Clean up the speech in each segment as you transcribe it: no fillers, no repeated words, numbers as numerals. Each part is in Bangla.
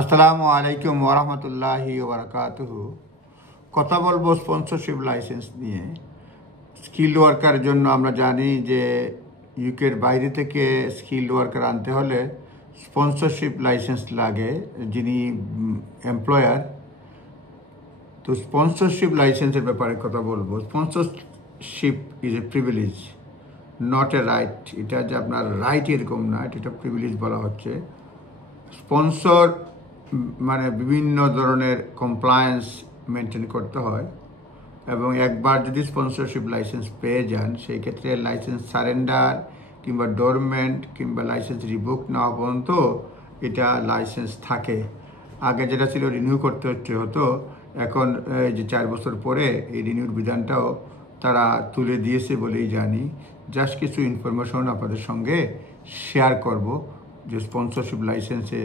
আসসালামু আলাইকুম ওরহমতুল্লাহি ওবরাকাতুহু। কথা বলবো স্পন্সরশিপ লাইসেন্স নিয়ে। স্কিল্ড ওয়ার্কারের জন্য আমরা জানি যে ইউকের বাইরে থেকে স্কিল্ড ওয়ার্কার আনতে হলে স্পন্সরশিপ লাইসেন্স লাগে, যিনি এমপ্লয়ার। তো স্পন্সরশিপ লাইসেন্সের ব্যাপারে কথা বলবো। Sponsorship is a privilege, not a right. এটা যে আপনার রাইট এরকম না, এটা প্রিভিলেজ বলা হচ্ছে। স্পন্সর মানে বিভিন্ন ধরনের কমপ্লায়েন্স মেনটেন করতে হয়, এবং একবার যদি স্পন্সরশিপ লাইসেন্স পেয়ে যান, সেই ক্ষেত্রে লাইসেন্স সারেন্ডার কিংবা ডোরমেন্ট কিংবা লাইসেন্স রিভোক নেওয়া পর্যন্ত এটা লাইসেন্স থাকে। আগে যেটা ছিল রিনিউ করতে হতো, এখন যে 4 বছর পরে এই রিনিউর বিধানটাও তারা তুলে দিয়েছে বলেই জানি। জাস্ট কিছু ইনফরমেশন আপনাদের সঙ্গে শেয়ার করব যে স্পন্সরশিপ লাইসেন্সে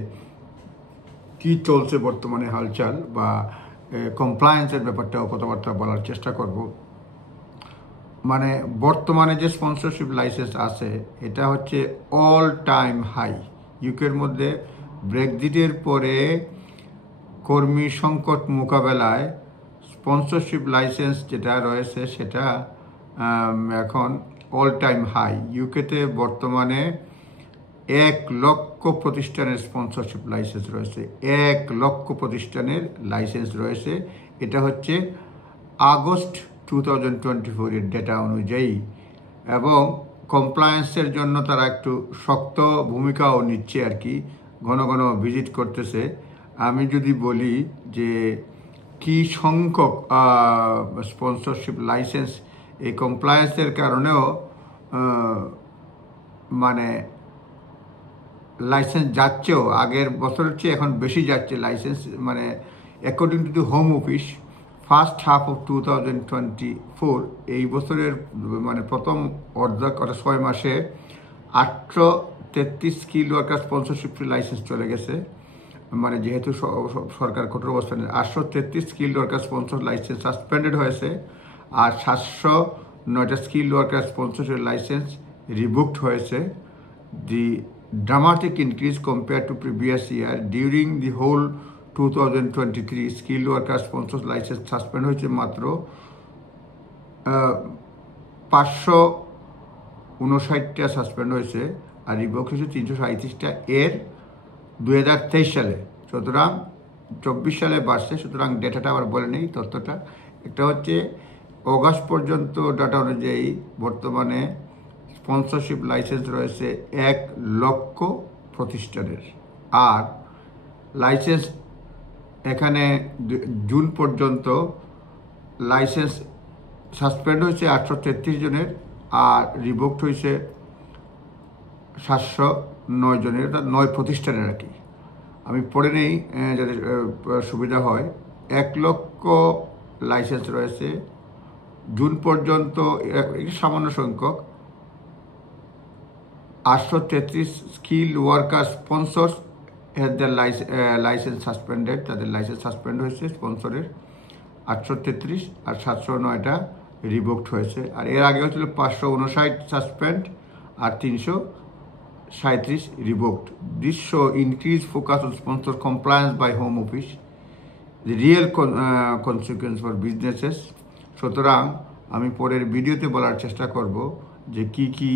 কি চলছে বর্তমানে হালচাল, বা কমপ্লায়েন্সের ব্যাপারটাও কথাবার্তা বলার চেষ্টা করব। মানে বর্তমানে যে স্পন্সরশিপ লাইসেন্স আছে, এটা হচ্ছে অল টাইম হাই ইউকের মধ্যে। ব্রেক্সিটের পরে কর্মী সংকট মোকাবেলায় স্পন্সরশিপ লাইসেন্স যেটা রয়েছে সেটা এখন অল টাইম হাই। ইউকেতে বর্তমানে 1 লক্ষ প্রতিষ্ঠানের স্পন্সরশিপ লাইসেন্স রয়েছে। 1 লক্ষ প্রতিষ্ঠানের লাইসেন্স রয়েছে। এটা হচ্ছে আগস্ট 2024 এর ডেটা অনুযায়ী, এবং কমপ্লায়েন্সের জন্য তারা একটু শক্ত ভূমিকাও নিচ্ছে আর কি, ঘন ঘন ভিজিট করতেছে। আমি যদি বলি যে কি সংখ্যক স্পন্সরশিপ লাইসেন্স এই কমপ্লায়েন্সের কারণেও মানে লাইসেন্স যাচ্ছেও, আগের বছরের চেয়ে এখন বেশি যাচ্ছে লাইসেন্স। মানে according to the home office, first half of 2024 এই বছরের মানে প্রথম অর্ধেক 6 মাসে 833 স্কিল ওয়ার্কার স্পন্সরশিপ লাইসেন্স চলে গেছে। মানে যেহেতু সরকার কঠোর অবস্থানে 833 skill worker sponsor licence suspended হয়েছে, আর 709টা skill worker sponsorship licence revoked হয়েছে। The dramatic increase compared to previous year. During the whole 2023, skilled worker sponsors license suspend হয়েছে মাত্র 559টা সাসপেন্ড হয়েছে, আর রিভোক হয়েছে 337টা এর 2023 সালে। সুতরাং 24 সালে বাড়ছে। সুতরাং ডেটাটা আবার বলে নেই তথ্যটা। একটা হচ্ছে অগাস্ট পর্যন্ত ডাটা অনুযায়ী বর্তমানে স্পন্সরশিপ লাইসেন্স রয়েছে 1 লক্ষ প্রতিষ্ঠানের, আর লাইসেন্স এখানে জুন পর্যন্ত লাইসেন্স সাসপেন্ড হয়েছে 833 জনের, আর রিভোকড হয়েছে 709 জনের, 9 প্রতিষ্ঠানের আর কি। আমি পড়ে নেই যাদের সুবিধা হয়। 1 লক্ষ লাইসেন্স রয়েছে জুন পর্যন্ত, সামান্য সংখ্যক 833 skill worker sponsors has the licence suspended. তাদের লাইসেন্স সাসপেন্ড হয়েছে স্পন্সরের 833, আর 709টা রিভোকড হয়েছে। আর এর আগে হচ্ছিল 559 সাসপেন্ড আর 337 revoked. This show increase focus on sponsor compliance by home office, the real consequence for businesses. সুতরাং আমি পরের ভিডিওতে বলার চেষ্টা করব যে কি কি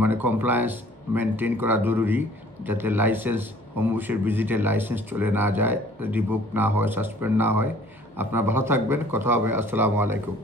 মানে কমপ্লায়েন্স মেনটেন করা জরুরি, যাতে লাইসেন্স হোম অফিসের ভিজিটের লাইসেন্স চলে না যায়, রিভোক না হয়, সাসপেন্ড না হয়। আপনারা ভালো থাকবেন, কথা হবে। আসসালামু আলাইকুম।